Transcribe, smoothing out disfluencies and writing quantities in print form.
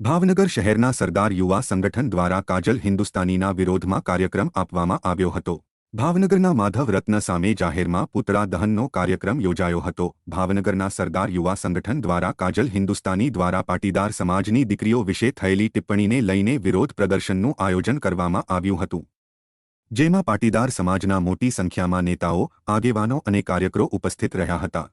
ભાવનગર શહેરના સરદાર યુવા સંગઠન દ્વારા કાજલ હિન્દુસ્તાનીના વિરોધમાં કાર્યક્રમ આપવામાં આવ્યો હતો। ભાવનગરના માધવ રત્ન સામે જાહેરમાં પૂતળા દહનનો કાર્યક્રમ યોજાયો હતો। ભાવનગરના સરદાર યુવા સંગઠન દ્વારા કાજલ હિન્દુસ્તાની દ્વારા પાટીદાર સમાજની દીકરીઓ વિશે થયેલી ટિપ્પણીને લઈને વિરોધ પ્રદર્શનનું આયોજન કરવામાં આવ્યું હતું, જેમાં પાટીદાર સમાજના મોટી સંખ્યામાં નેતાઓ, આગેવાનો અને કાર્યકરો ઉપસ્થિત રહ્યા હતા।